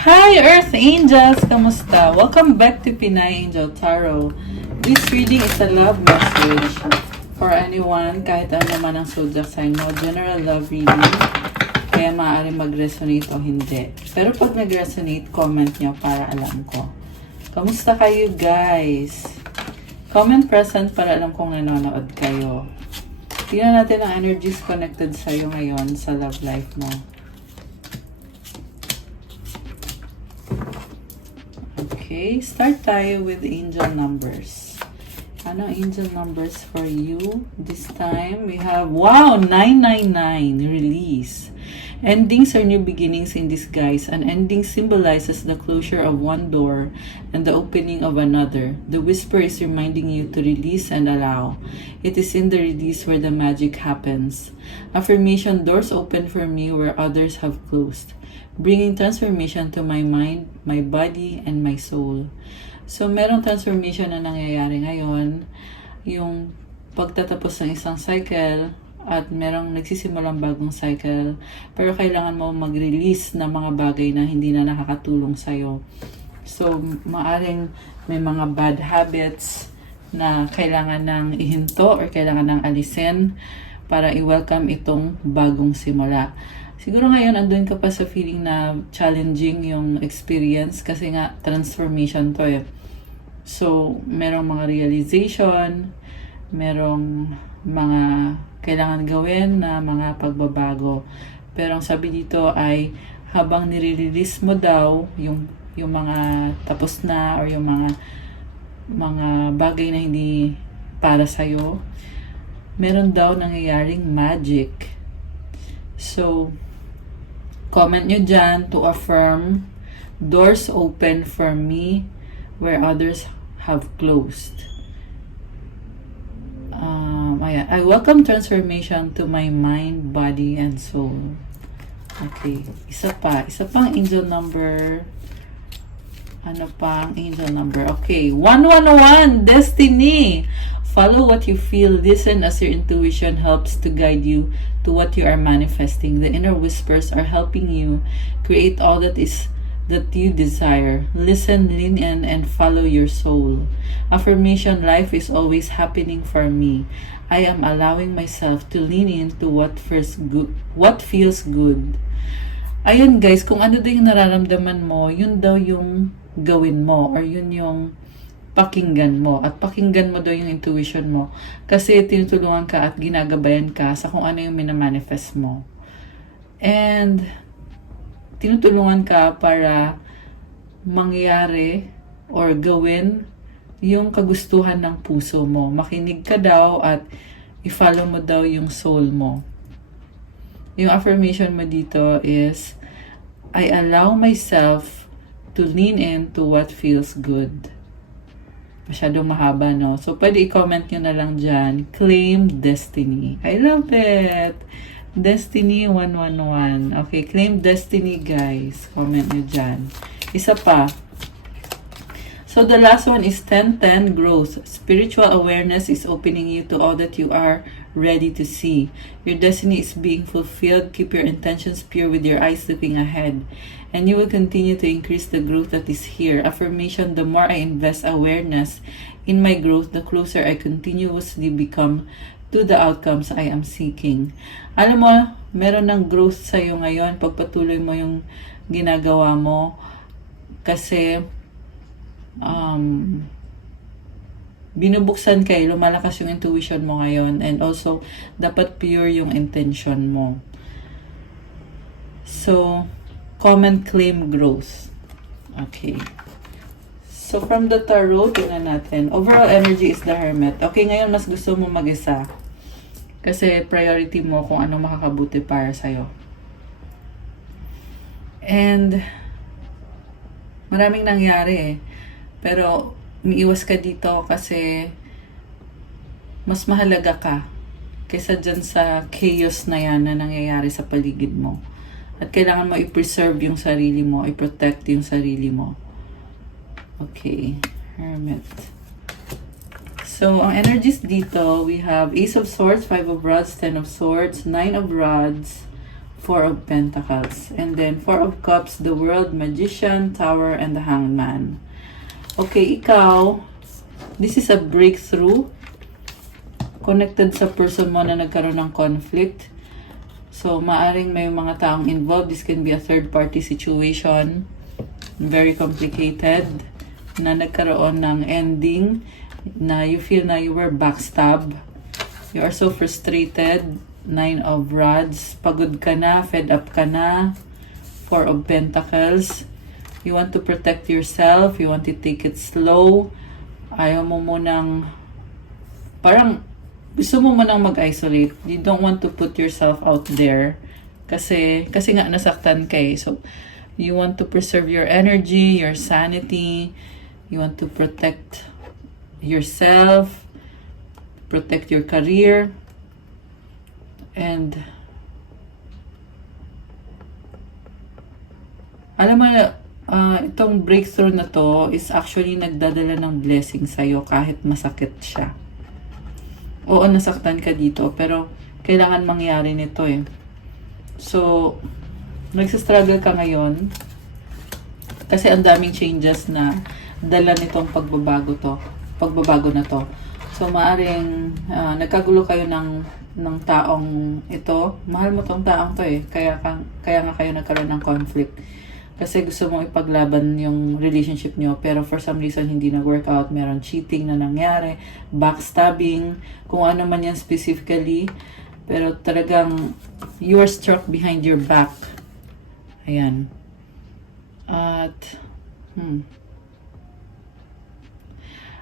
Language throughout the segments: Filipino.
Hi Earth Angels! Kamusta? Welcome back to Pinay Angel Tarot. This reading is a love message for anyone, kahit ano man ang zodiac sign mo. General love reading, kaya maaari mag-resonate o hindi. Pero pag nag-resonate, comment nyo para alam ko. Kamusta kayo guys? Comment present para alam kong nanonood kayo. Tingnan natin ang energies connected sa'yo ngayon sa love life mo. Okay, start tayo with angel numbers. Ano angel numbers for you? This time we have, wow, 999, release. Endings are new beginnings in disguise. An ending symbolizes the closure of one door and the opening of another. The whisper is reminding you to release and allow. It is in the release where the magic happens. Affirmation, doors open for me where others have closed, bringing transformation to my mind, my body, and my soul. So, merong transformation na nangyayari ngayon. Yung pagtatapos ng isang cycle at merong nagsisimulang bagong cycle. Pero kailangan mo mag-release ng mga bagay na hindi na nakakatulong sa'yo. So, maaring may mga bad habits na kailangan ng ihinto or kailangan ng alisin para i-welcome itong bagong simula. Siguro ngayon, andun ka pa sa feeling na challenging yung experience kasi nga transformation to eh. So, merong mga realization, merong mga kailangan gawin na mga pagbabago. Pero ang sabi dito ay habang nire-release mo daw yung mga tapos na or yung mga bagay na hindi para sa'yo, meron daw nangyayaring magic. So, comment nyo dyan to affirm, doors open for me where others have closed. Ayan. I welcome transformation to my mind, body, and soul. Okay. Isa pang angel number. Ano pa ang angel number? Okay. 111, destiny. Follow what you feel. Listen as your intuition helps to guide you to what you are manifesting. The inner whispers are helping you create all that you desire. Listen, lean in, and follow your soul. Affirmation, life is always happening for me. I am allowing myself to lean into what feels good. Ayun guys, kung ano daw yung nararamdaman mo, yun daw yung gawin mo or yun yung pakinggan mo. At pakinggan mo daw yung intuition mo. Kasi tinutulungan ka at ginagabayan ka sa kung ano yung minamanifest mo. And tinutulungan ka para mangyari or gawin yung kagustuhan ng puso mo. Makinig ka daw at i-follow mo daw yung soul mo. Yung affirmation mo dito is, I allow myself to lean into what feels good. Masyadong mahaba, no? So, pwede i-comment nyo na lang dyan. Claim destiny. I love it! Destiny 111. Okay, claim destiny guys. Comment nyo dyan. Isa pa. So the last one is 1010 growth. Spiritual awareness is opening you to all that you are ready to see. Your destiny is being fulfilled. Keep your intentions pure with your eyes looking ahead. And you will continue to increase the growth that is here. Affirmation, the more I invest awareness in my growth, the closer I continuously become to the outcomes I am seeking. Alam mo, meron ng growth sa'yo ngayon. Pagpatuloy mo yung ginagawa mo. Kasi, binubuksan kayo, lumalakas yung intuition mo ngayon. And also, dapat pure yung intention mo. So, comment, claim growth. Okay. So, from the tarot, tingnan natin. Overall energy is the Hermit. Okay, ngayon mas gusto mo mag-isa. Kasi priority mo kung ano makakabuti para sa'yo. And, maraming nangyari eh. Pero, umiiwas ka dito kasi mas mahalaga ka kaysa dyan sa chaos na yan na nangyayari sa paligid mo. At kailangan mo i-preserve yung sarili mo, i-protect yung sarili mo. Okay, Hermit. So, ang energies dito, we have Ace of Swords, 5 of Rods, 10 of Swords, 9 of Rods, 4 Four of Pentacles. And then Four of Cups, the World, Magician, Tower, and the Hanged Man. Okay, ikaw, this is a breakthrough connected sa person mo na nagkaroon ng conflict. So, maaring may mga taong involved. This can be a third-party situation. Very complicated. Na nagkaroon ng ending. Na you feel na you were backstabbed. You are so frustrated. Nine of Rods. Pagod ka na. Fed up ka na. Four of Pentacles. You want to protect yourself. You want to take it slow. Ayaw mo munang parang gusto mo munang mag-isolate. You don't want to put yourself out there. Kasi nga nasaktan ka eh. So, you want to preserve your energy, your sanity. You want to protect yourself, protect your career. And, alam mo, itong breakthrough na to is actually nagdadala ng blessing sa'yo kahit masakit siya. Oo, nasaktan ka dito, pero kailangan mangyari nito eh. So, nagsistruggle ka ngayon kasi ang daming changes na dala nitong pagbabago na to. So, maaring nagkagulo kayo ng taong ito. Mahal mo tong taong to eh. Kaya nga kayo nagkaroon ng conflict. Kasi gusto mong ipaglaban yung relationship nyo, pero for some reason hindi nag-work out. Meron cheating na nangyari, backstabbing, kung ano man yan specifically. Pero talagang you are struck behind your back. Ayan. At,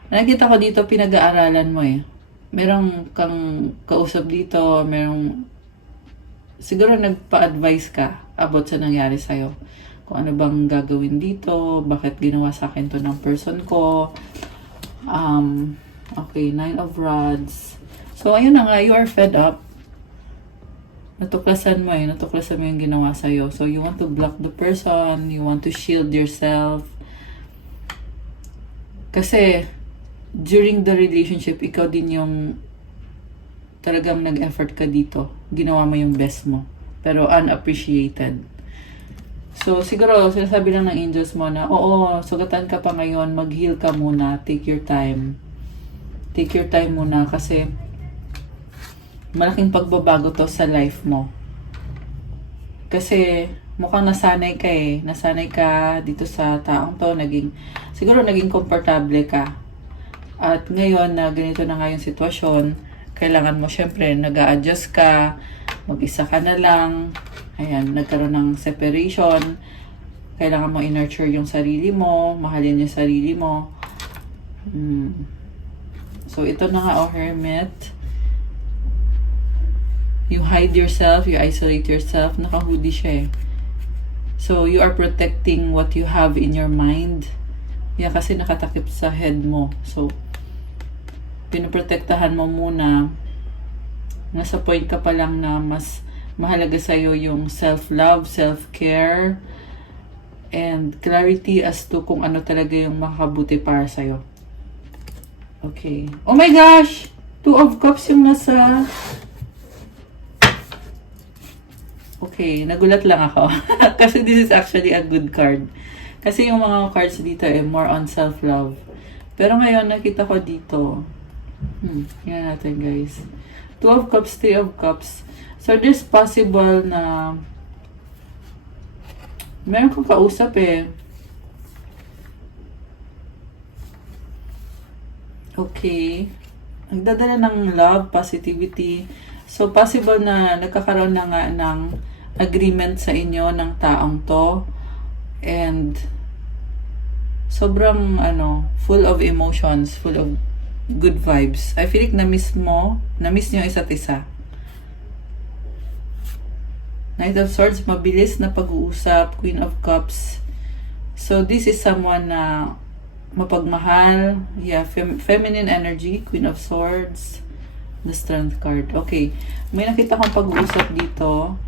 nakikita ko dito, pinag-aaralan mo eh. Merong kang kausap dito, siguro nagpa-advise ka about sa nangyari sa'yo. Kung ano bang gagawin dito, bakit ginawa sa akin to ng person ko. Okay, Nine of Rods. So, ayun na nga, you are fed up. Natuklasan mo yung ginawa sa'yo. So, you want to block the person, you want to shield yourself. Kasi, during the relationship, ikaw din yung talagang nag-effort ka dito. Ginawa mo yung best mo. Pero unappreciated. So, siguro, sinasabi lang ng angels mo na, oo, sugatan ka pa ngayon, mag-heal ka muna, take your time. Take your time muna kasi malaking pagbabago to sa life mo. Kasi mukhang nasanay ka eh. Nasanay ka dito sa taong to, siguro naging komportable ka. At ngayon na ganito na nga yung sitwasyon, kailangan mo syempre nag-a-adjust ka, mag-isa ka na lang. Ayan, nagkaroon ng separation. Kailangan mo i-nurture yung sarili mo, mahalin yung sarili mo. So, ito na nga, Hermit. You hide yourself, you isolate yourself. Naka-hoodie siya eh. So, you are protecting what you have in your mind. Yan kasi nakatakip sa head mo. So, pinoprotektahan mo muna. Nasa point ka pa lang na mas mahalaga sa'yo yung self-love, self-care, and clarity as to kung ano talaga yung makabuti para sa'yo. Okay. Oh my gosh! Two of Cups yung nasa... Okay, nagulat lang ako. Kasi this is actually a good card. Kasi yung mga cards dito more on self-love. Pero ngayon, nakita ko dito. Yan natin guys. Two of Cups, Three of Cups. So, there's possible na meron kang kausap eh. Okay. Nagdadala ng love, positivity. So, possible na nagkakaroon na nga ng agreement sa inyo ng taong to. And, sobrang, full of emotions, full of good vibes. I feel like na-miss nyo isa't isa. Knight of Swords, mabilis na pag-uusap, Queen of Cups. So, this is someone na mapagmahal. Yeah, feminine energy, Queen of Swords, the Strength card. Okay, may nakita kong pag-uusap dito,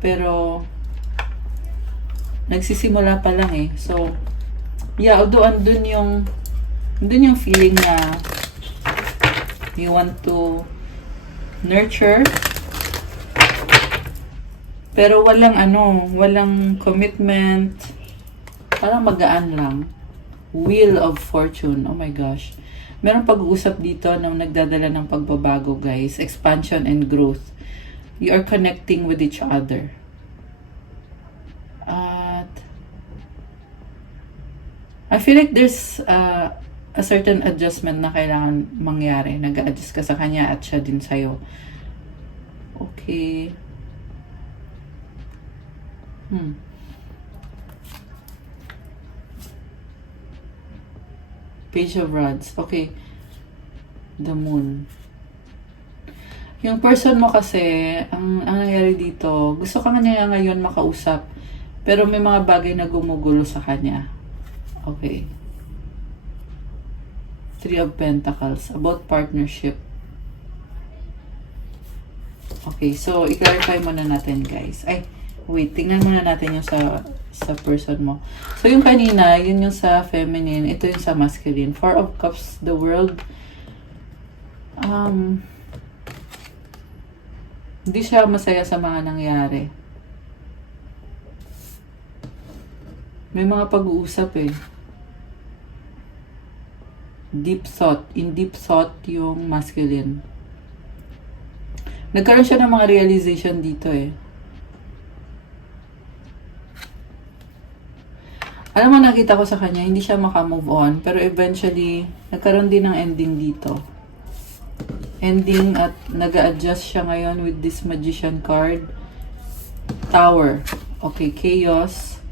pero nagsisimula pa lang eh. So, yeah, although andun yung feeling na you want to nurture Pero walang walang commitment. Parang magaan lang. Wheel of Fortune. Oh my gosh. Meron pag-uusap dito na nagdadala ng pagbabago, guys. Expansion and growth. You are connecting with each other. At I feel like there's a certain adjustment na kailangan mangyari. Nag-a-adjust ka sa kanya at siya din sa'yo. Okay. Page of Rods. Okay. The Moon. Yung person mo kasi, ang nangyari dito, gusto ka niya ngayon makausap, pero may mga bagay na gumugulo sa kanya. Okay. Three of Pentacles. About partnership. Okay, so i-clarify muna natin, guys. Ay, wait, tingnan muna natin yung sa person mo. So, yung kanina, yun yung sa feminine. Ito yung sa masculine. Four of Cups, the world. Hindi siya masaya sa mga nangyari. May mga pag-uusap eh. Deep thought. In deep thought yung masculine. Nagkaroon siya ng mga realization dito eh. Alam mo, nakita ko sa kanya, hindi siya makamove on. Pero eventually, nagkaroon din ng ending dito. Ending at nag-a-adjust siya ngayon with this Magician card. Tower. Okay, Chaos.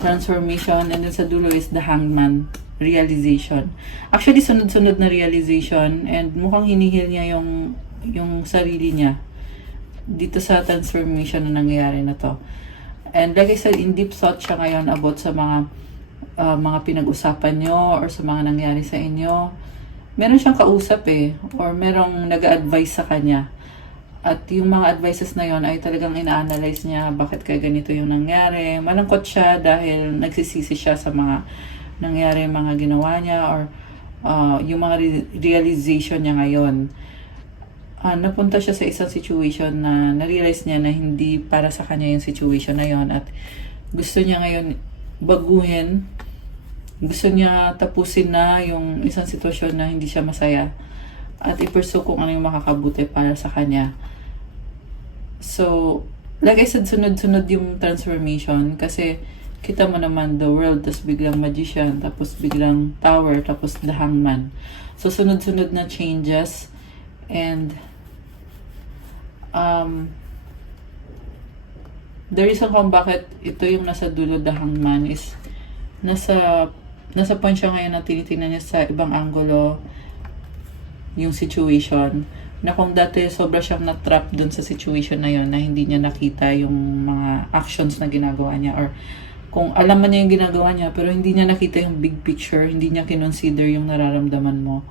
Transformation. And then sa dulo is the Hangman. Realization. Actually, sunod-sunod na realization. And mukhang hinihil niya yung sarili niya dito sa transformation na nangyayari na to. And like I said, in deep thought siya ngayon about sa mga pinag-usapan nyo or sa mga nangyari sa inyo. Meron siyang kausap eh, or merong nag-a-advise sa kanya. At yung mga advices na yon ay talagang ina-analyze niya bakit kaya ganito yung nangyari. Malungkot siya dahil nagsisisi siya sa mga nangyari, mga ginawa niya, or yung mga realization niya ngayon. Napunta siya sa isang situation na na-realize niya na hindi para sa kanya yung situation na yon at gusto niya ngayon baguhin, gusto niya tapusin na yung isang sitwasyon na hindi siya masaya at i-pursue kung ano yung makakabuti para sa kanya. So, like I said, sunod-sunod yung transformation kasi kita mo naman the world, tapos biglang Magician, tapos biglang Tower, tapos the Hangman. So, sunod-sunod na changes. And the reason kung bakit ito yung nasa dulo, the Hangman, is nasa point siya ngayon na tinitingnan niya sa ibang angulo yung situation, na kung dati sobra siyang na-trap dun sa situation na yon na hindi niya nakita yung mga actions na ginagawa niya, or kung alam man niya yung ginagawa niya pero hindi niya nakita yung big picture, hindi niya kinonsider yung nararamdaman mo.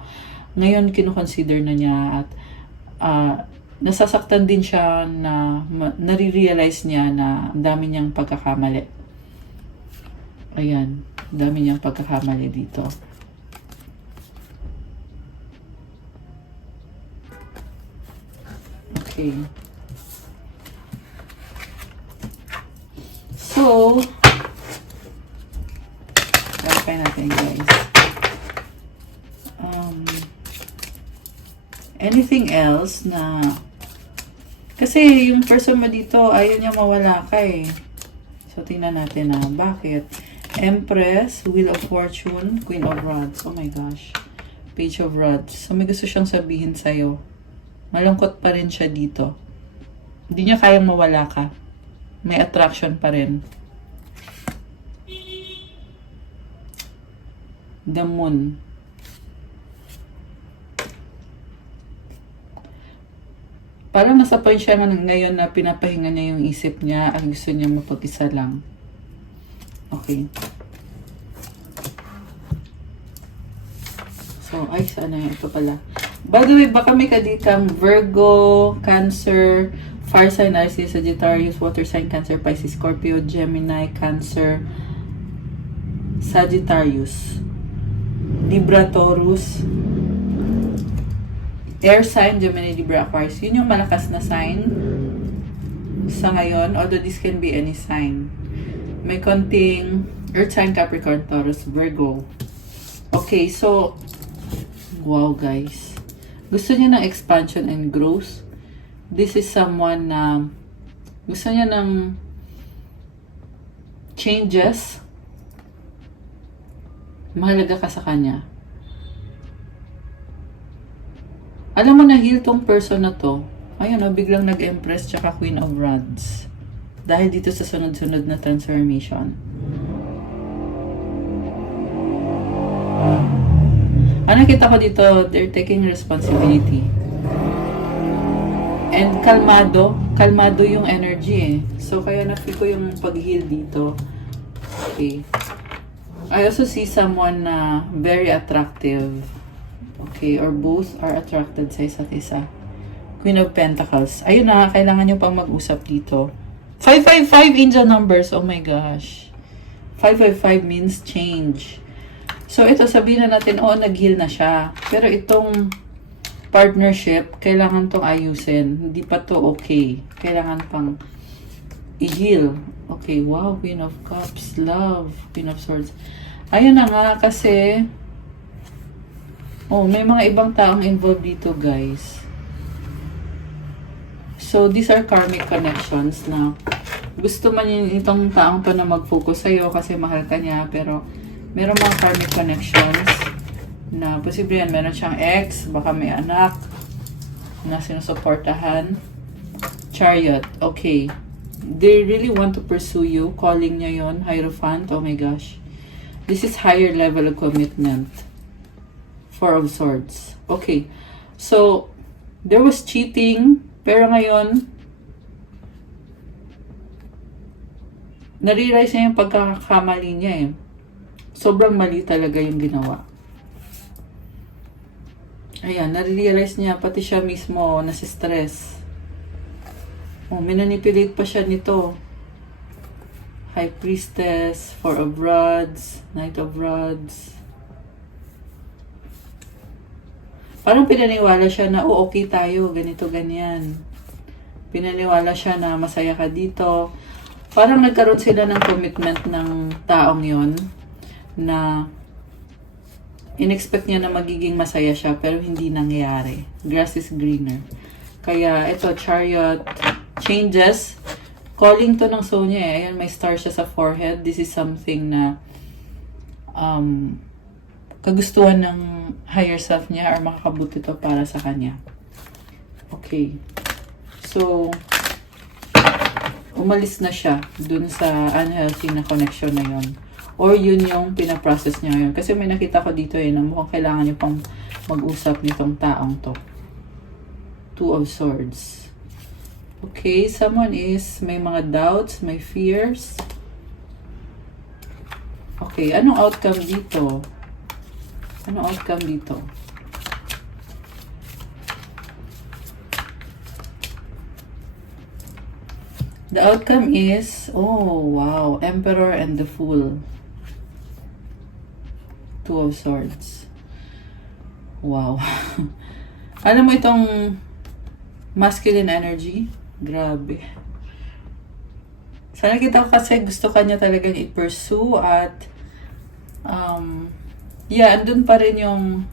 Ngayon kinoconsider na niya at nasasaktan din siya na nare-realize niya na ang dami niyang pagkakamali. Ayan, dami niyang pagkakamali dito. Okay. So, verify natin, guys. Anything else na kasi yung person mo dito ayaw niya mawala ka eh. So, tingnan natin na bakit. Empress, Wheel of Fortune, Queen of Rods. Oh my gosh. Page of Rods. So, may gusto siyang sabihin sa'yo. Malungkot pa rin siya dito. Hindi niya kayang mawala ka. May attraction pa rin. The Moon. Parang nasa point siya ngayon na pinapahinga niya yung isip niya at gusto niya mapag-isa lang. Okay. So, ay, saan na yun? Ito pala. By the way, baka may kaditang Virgo, Cancer, Fire sign, Aries, Sagittarius, Water sign, Cancer, Pisces, Scorpio, Gemini, Cancer, Sagittarius, Libra, Taurus, Air sign, Gemini, Libra, Aquarius. Yun yung malakas na sign. sa ngayon, although this can be any sign. May konting Earth sign, Capricorn, Taurus, Virgo. Okay, so, wow guys. Gusto niya ng expansion and growth. This is someone na gusto niya ng changes. Mahalaga ka sa kanya. Alam mo na heal tong person na to. Ayun o, biglang nag-empress tsaka Queen of Rods. Dahil dito sa sunod-sunod na transformation. Ano kita ko dito, they're taking responsibility. And kalmado yung energy eh. So kaya na-feel ko yung pag-heal dito. Okay. I also see someone na very attractive. Okay, or both are attracted sa isa't isa. Queen of Pentacles. Ayun na, kailangan nyo pang mag-usap dito. 555 angel numbers. Oh my gosh. 555 means change. So ito, sabihin na natin, nag-heal na siya. Pero itong partnership, kailangan tong ayusin. Hindi pa to okay. Kailangan pang i-heal. Okay, wow. Queen of Cups, love, Queen of Swords. Ayun na nga, kasi may mga ibang taong involved dito, guys. So, these are karmic connections na gusto man itong taong to na mag-focus sa'yo kasi mahal ka niya, pero meron mga karmic connections na posible yan. Meron siyang ex, baka may anak na sinusuportahan. Chariot, okay. They really want to pursue you. Calling niya yon, Hierophant, oh my gosh. This is higher level of commitment. Four of Swords. Okay. So, there was cheating, pero ngayon, nare-realize niya yung pagkakamali niya eh. Sobrang mali talaga yung ginawa. Ayan, nare-realize niya, pati siya mismo nasi-stress. Minanipulate pa siya nito. High Priestess, Four of Rods, Knight of Rods. Parang pinaniwala siya na, okay tayo, ganito, ganyan. Pinaniwala siya na masaya ka dito. Parang nagkaroon sila ng commitment ng taong yon na in-expect niya na magiging masaya siya, pero hindi nangyari. Grass is greener. Kaya, ito, Chariot, changes. Calling to ng soul niya eh. Ayan, may star siya sa forehead. This is something na kagustuhan ng higher self niya or makakabuti to para sa kanya. Okay. So, umalis na siya dun sa unhealthy na connection na yon. Or yun yung pinaprocess niya ngayon. Kasi may nakita ko dito na mukhang kailangan niyo pang mag-usap nitong taong to. Two of Swords. Okay, someone is may mga doubts, may fears. Okay, anong outcome dito? Anong outcome dito? The outcome is, wow, Emperor and the Fool. Two of Swords. Wow. Alam mo itong masculine energy? Grabe. Sana kita ko kasi gusto kanya talagang i-pursue at andun pa rin yung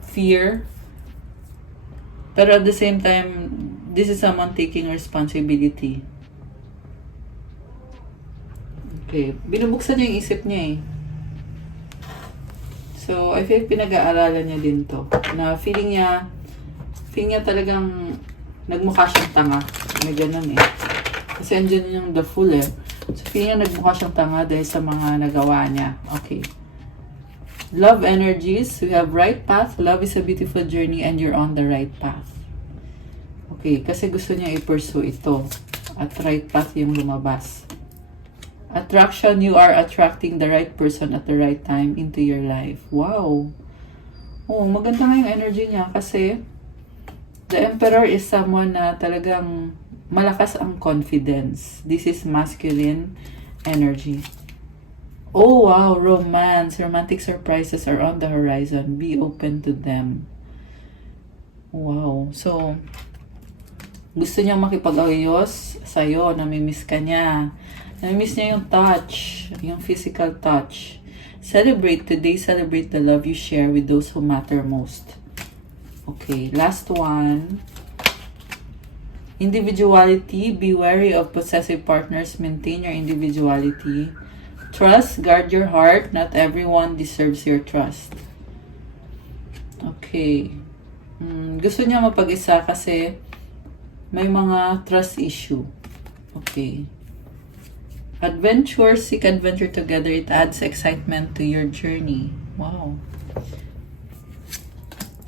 fear. Pero at the same time, this is someone taking responsibility. Okay. Binubuksan niya yung isip niya eh. So, I feel pinag-aaralan niya din to. Na feeling niya talagang nagmukha siyang tanga. May ganun eh. Kasi andyan yung the Fool eh. So, feeling niya nagmukha siyang tanga dahil sa mga nagawa niya. Okay. Love energies. We have right path. Love is a beautiful journey and you're on the right path. Okay. Kasi gusto niya i-pursue ito. At right path yung lumabas. Attraction. You are attracting the right person at the right time into your life. Wow. Maganda nga yung energy niya kasi the Emperor is someone na talagang malakas ang confidence. This is masculine energy. Oh, wow. Romance. Romantic surprises are on the horizon. Be open to them. Wow. So, Gusto niya makipag-ayos sa'yo, namimiss ka niya. Namimiss niya yung touch, yung physical touch. Celebrate today, celebrate the love you share with those who matter most. Okay, last one. Individuality, be wary of possessive partners, maintain your individuality. Trust, guard your heart, not everyone deserves your trust. Okay. Gusto niya mapag-isa kasi may mga trust issue. Okay. Adventure, seek adventure together. It adds excitement to your journey. Wow.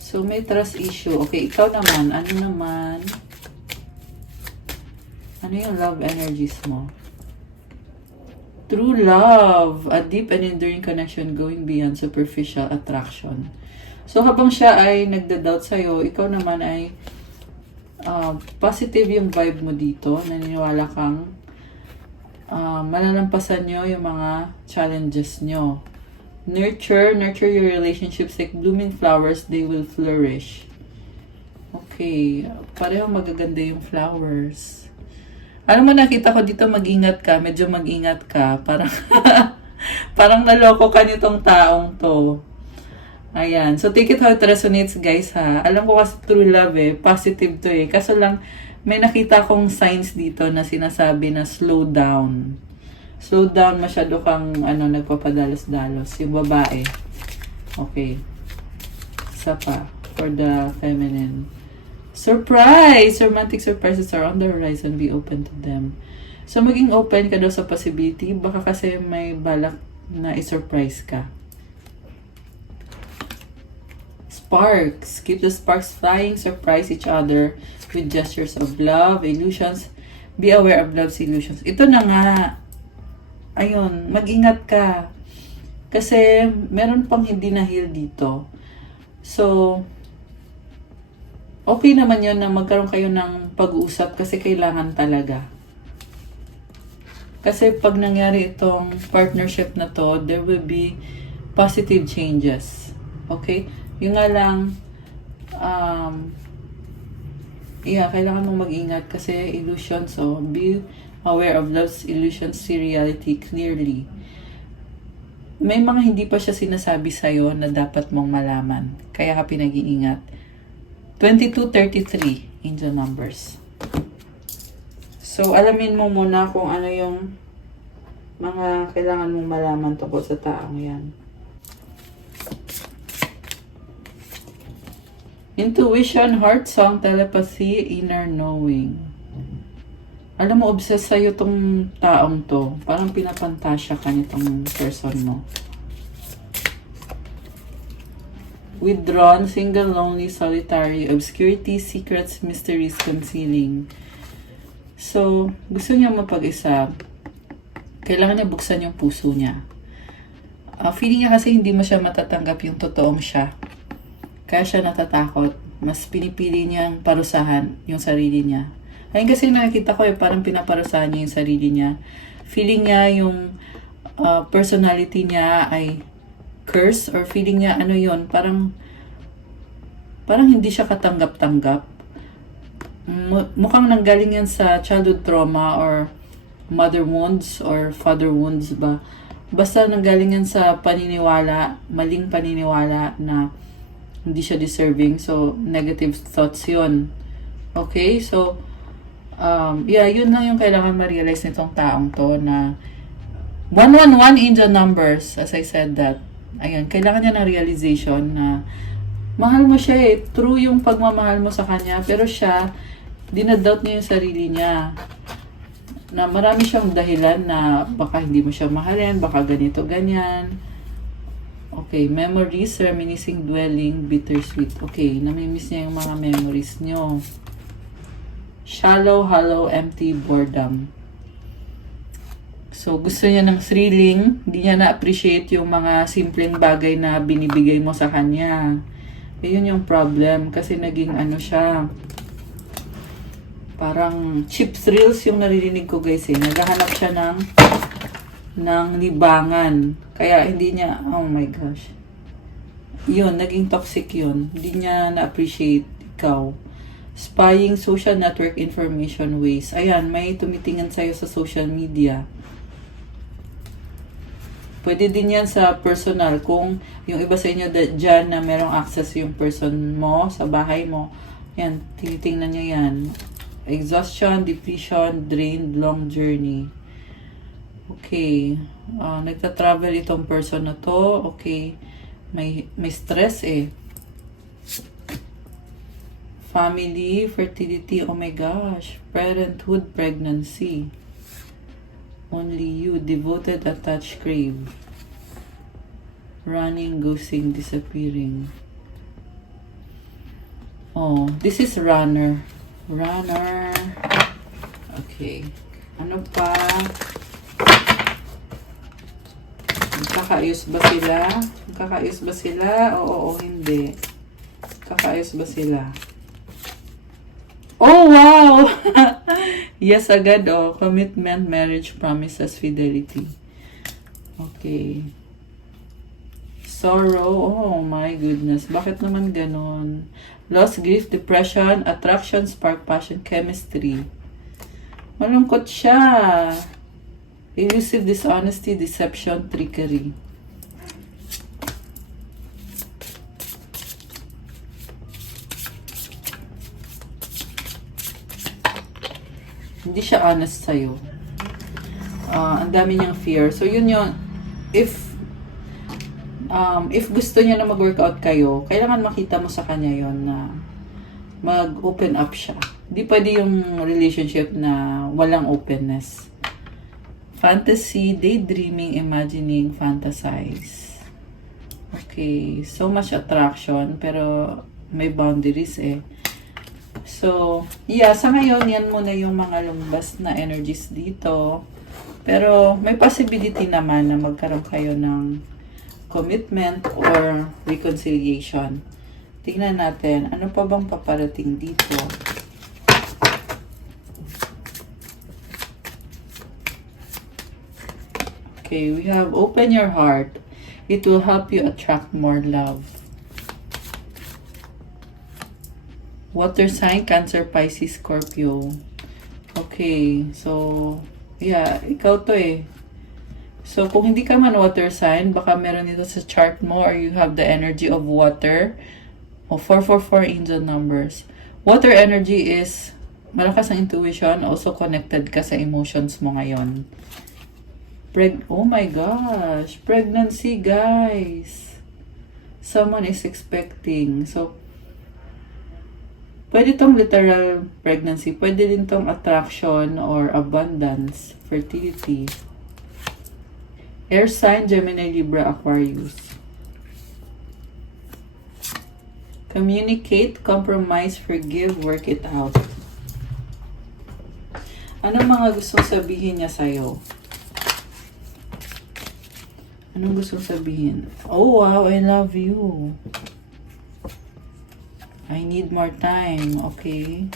So, may trust issue. Okay, ikaw naman. Ano naman? Ano yung love energies mo? True love. A deep and enduring connection going beyond superficial attraction. So, habang siya ay nagda-doubt sa'yo, ikaw naman ay positive yung vibe mo dito. Naniniwala kang malalampasan nyo yung mga challenges nyo. Nurture your relationships like blooming flowers, they will flourish. Okay, pareho magaganda yung flowers. Alam mo, nakita ko dito mag-ingat ka, medyo mag-ingat ka. Parang, parang naloko ka nitong taong to. Ayan. So, take it how it resonates, guys, ha. Alam ko kasi true love, positive to, Kaso lang, may nakita kong signs dito na sinasabi na slow down. Slow down, masyado kang, nagpapadalos-dalos. Yung babae. Okay. Isa pa. For the feminine. Surprise! Romantic surprises are on the horizon. Be open to them. So, maging open ka daw sa possibility. Baka kasi may balak na i-surprise ka. Sparks. Keep the sparks flying. Surprise each other with gestures of love, illusions. Be aware of love's illusions. Ito na nga. Ayun, mag-ingat ka. Kasi meron pang hindi na-heal dito. So, okay naman yun na magkaroon kayo ng pag-uusap kasi kailangan talaga. Kasi pag nangyari itong partnership na to, there will be positive changes. Okay? Yung nga lang, kailangan mong mag-ingat kasi illusion. So, be aware of those illusions, see reality clearly. May mga hindi pa siya sinasabi sa'yo na dapat mong malaman. Kaya ka pinag-iingat. 2233, angel numbers. So, alamin mo muna kung ano yung mga kailangan mong malaman tungkol sa taong yan. Intuition, heart song, telepathy, inner knowing. Alam mo, obsessed sa'yo tong taong to. Parang pinapantasya ka nitong person mo. Withdrawn, single, lonely, solitary, obscurity, secrets, mysteries, concealing. So, gusto niya mapag-isa. Kailangan niya buksan yung puso niya. Feeling niya kasi hindi mo siya matatanggap yung totoong siya. Kaya siya natatakot. Mas pinipili niyang parusahan yung sarili niya. Ayun kasi nakikita ko parang pinaparusahan niya yung sarili niya. Feeling niya yung personality niya ay curse or feeling niya parang hindi siya katanggap-tanggap. Mukhang nanggaling yan sa childhood trauma or mother wounds or father wounds ba. Basta nanggaling yan sa paniniwala, maling paniniwala na hindi siya deserving. So, negative thoughts yun. Okay? So, yun lang yung kailangan ma-realize nitong taong to na 111 angel numbers, as I said that. Ayan, kailangan niya ng realization na mahal mo siya true yung pagmamahal mo sa kanya, pero siya, dinadoubt niya yung sarili niya. Na marami siyang dahilan na baka hindi mo siya mahalin, baka ganito, ganyan. Okay, memories, reminiscing, dwelling, bittersweet. Okay, namimiss niya yung mga memories niyo. Shallow, hollow, empty, boredom. So, gusto niya ng thrilling. Hindi niya na-appreciate yung mga simpleng bagay na binibigay mo sa kanya. Yun yung problem. Kasi naging siya. Parang cheap thrills yung naririnig ko, guys. Naghahanap siya ng libangan. Kaya hindi niya, oh my gosh. Yun, naging toxic yun. Hindi niya na-appreciate ikaw. Spying social network information ways. Ayan, may tumitingin sa'yo sa social media. Pwede din yan sa personal. Kung yung iba sa inyo dyan na merong access yung person mo sa bahay mo, yan, tinitingnan nyo yan. Exhaustion, depletion, drained, long journey. Okay. Nagta-travel itong person na to. Okay. May stress eh. Family, fertility, oh my gosh. Parenthood, pregnancy. Only you, devoted, attached, crave. Running, ghosting, disappearing. Oh, this is runner. Runner. Okay. Ano pa? Kakaayos ba sila? Kakaayos ba sila? Oo, hindi. Kakaayos ba sila? Oh, wow! Yes, agad, oh. Commitment, marriage, promises, fidelity. Okay. Sorrow. Oh, my goodness. Bakit naman ganon? Loss, grief, depression, attraction, spark, passion, chemistry. Malungkot siya. Elusive, dishonesty, deception, trickery. Hindi siya honest sa'yo. Ang dami niyang fear. So, yun yun. If gusto niya na mag-workout kayo, kailangan makita mo sa kanya yon na mag-open up siya. Hindi pwede yung relationship na walang openness. Fantasy, daydreaming, imagining, fantasize. Okay. So much attraction, pero may boundaries eh. So, yeah, sa ngayon, yan muna yung mga lumbas na energies dito. Pero, may possibility naman na magkaroon kayo ng commitment or reconciliation. Tingnan natin, ano pa bang paparating dito? Okay, we have open your heart. It will help you attract more love. Water sign, Cancer, Pisces, Scorpio. Okay, so, yeah, ikaw to eh. So, kung hindi ka man water sign, baka meron dito sa chart mo or you have the energy of water. O, 444 angel numbers. Water energy is malakas ang intuition, also connected ka sa emotions mo ngayon. Oh my gosh, pregnancy, guys. Someone is expecting. So, pwede tong literal pregnancy. Pwede din tong attraction or abundance, fertility. Air sign, Gemini, Libra, Aquarius. Communicate, compromise, forgive, work it out. Anong mga gustong sabihin niya sa'yo? Anong gustong sabihin? Oh wow, I love you. I need more time. Okay.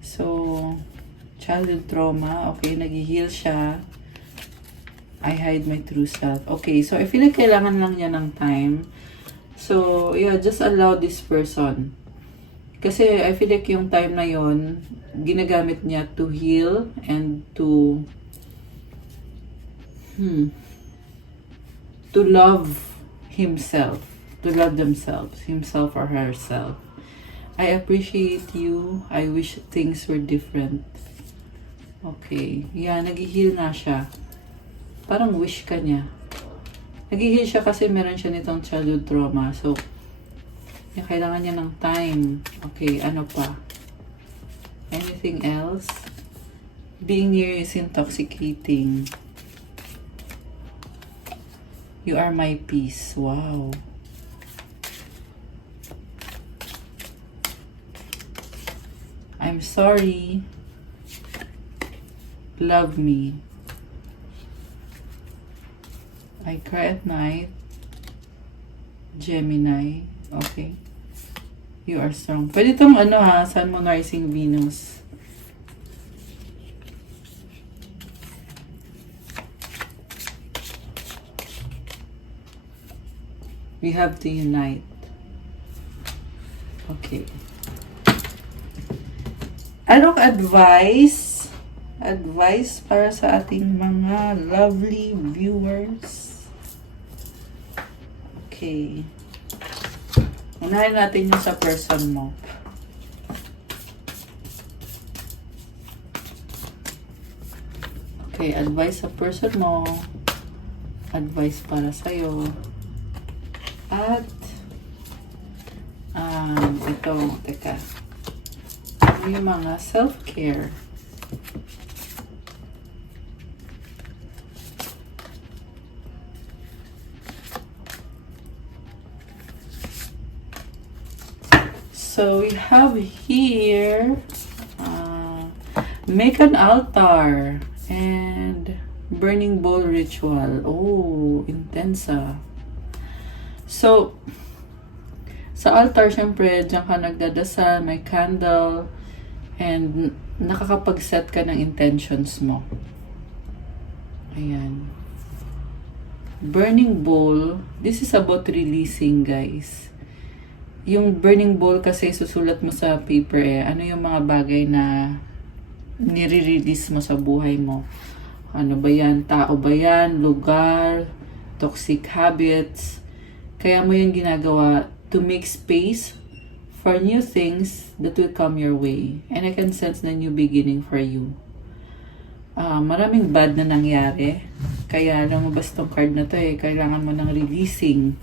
So, childhood trauma. Okay, nag-heal siya. I hide my true self. Okay, so I feel like kailangan lang niya ng time. So, yeah, just allow this person. Kasi I feel like yung time na yon ginagamit niya to heal and to love himself. To love themselves, himself or herself. I appreciate you. I wish things were different. Okay. Yeah, nag-heal na siya. Parang wish ka niya. Nag-heal siya kasi meron siya nitong childhood trauma. So, yeah, kailangan niya ng time. Okay, ano pa? Anything else? Being near is intoxicating. You are my peace. Wow. I'm sorry. Love me. I cry at night. Gemini. Okay. You are strong. Pwede itong ano ha, Sun, Moon, Rising, Venus. We have to unite. Okay. Anong advice? Advice para sa ating mga lovely viewers. Okay. Unahin natin yung sa person mo. Okay, advice sa person mo. Advice para sa'yo. At, ito, teka. Yung mga self-care. So, we have here, make an altar and burning bowl ritual. Oh, intensa. So, sa altar, syempre, diyan ka nagdadasal, may candle, and nakakapag-set ka ng intentions mo. Ayan. Burning bowl, this is about releasing, guys. Yung burning bowl kasi susulat mo sa paper ano yung mga bagay na nire-release mo sa buhay mo. Ano ba yan? Tao ba yan? Lugar? Toxic habits? Kaya mo yung ginagawa to make space for new things that will come your way. And I can sense the new beginning for you. Maraming bad na nangyari. Kaya lumabas tong card na to kailangan mo ng releasing.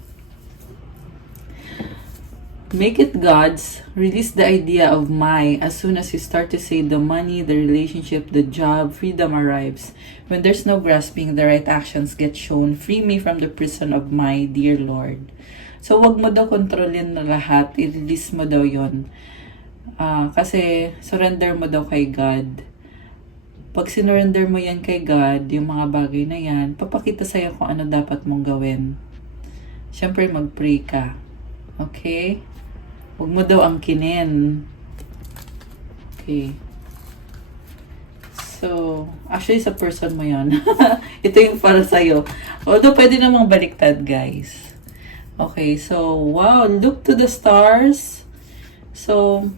Make it God's. Release the idea of my as soon as you start to say the money, the relationship, the job, freedom arrives. When there's no grasping, the right actions get shown. Free me from the prison of my dear Lord. So, wag mo daw kontrolin na lahat. I-release mo daw yon. Kasi, surrender mo daw kay God. Pag sinurrender mo yan kay God, yung mga bagay na yan, papakita sa'yo kung ano dapat mong gawin. Siyempre, mag-pray ka. Okay? Huwag mo daw angkinin. Okay. So, actually sa person mo yon. Ito yung para sa'yo. Although, pwede namang baliktad, guys. Okay, so, wow, look to the stars. So,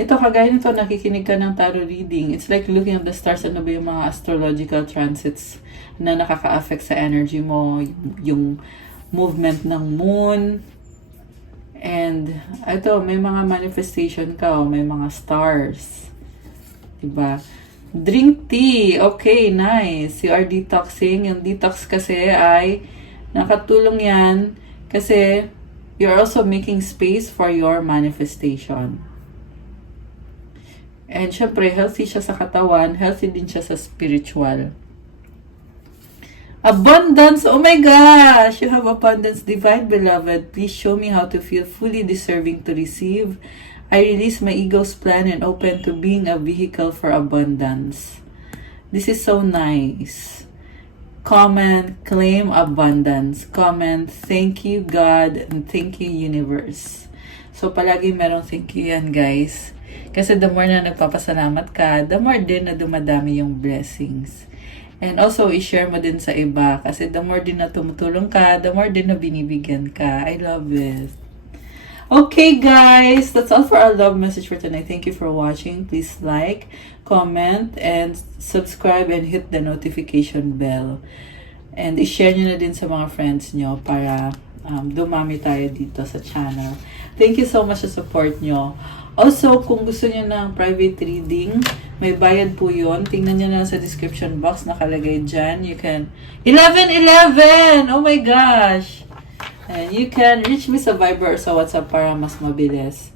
ito, kagaya nito, nakikinig ka ng tarot reading. It's like looking at the stars. Ano ba yung mga astrological transits na nakaka-affect sa energy mo, yung movement ng moon. And, ito, may mga manifestation ka, may mga stars. Diba? Drink tea. Okay, nice. You are detoxing. Yung detox kasi ay nakatulong yan kasi you're also making space for your manifestation. And, syempre, healthy siya sa katawan, healthy din siya sa spiritual. Abundance! Oh my gosh! You have abundance, divine beloved. Please show me how to feel fully deserving to receive. I release my ego's plan and open to being a vehicle for abundance. This is so nice. Comment, claim abundance. Comment, thank you God and thank you universe. So palagi merong thank you yan, guys. Kasi the more na nagpapasalamat ka, the more din na dumadami yung blessings. And also, i-share mo din sa iba. Kasi the more din na tumutulong ka, the more din na binibigyan ka. I love it. Okay, guys. That's all for our love message for tonight. Thank you for watching. Please like, comment, and subscribe and hit the notification bell. And i-share nyo na din sa mga friends nyo para dumami tayo dito sa channel. Thank you so much sa support nyo. Also, kung gusto niyo ng private reading, may bayad po yun. Tingnan niyo na sa description box, nakalagay dyan. You can... 11! Oh my gosh! And you can reach me sa Viber or sa WhatsApp para mas mabilis.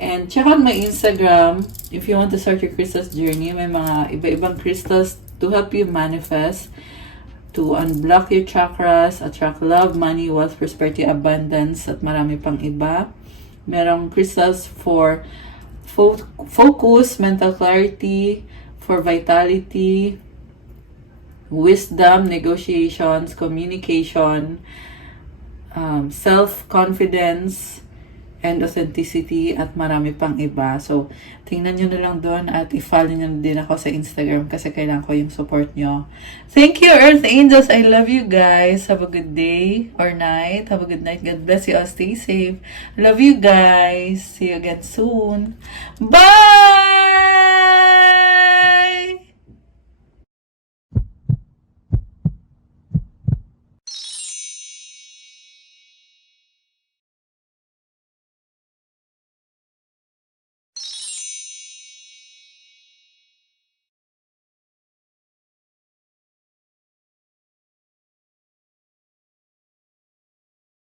And check out my Instagram if you want to start your crystals journey. May mga iba-ibang crystals to help you manifest, to unblock your chakras, attract love, money, wealth, prosperity, abundance, at marami pang iba. Merong crystals for focus, mental clarity, for vitality, wisdom, negotiations, communication, self-confidence, and authenticity at marami pang iba. So, tingnan nyo na lang doon at i-follow nyo din ako sa Instagram kasi kailangan ko yung support nyo. Thank you, Earth Angels. I love you guys. Have a good day or night. Have a good night. God bless you all. Stay safe. Love you guys. See you again soon. Bye!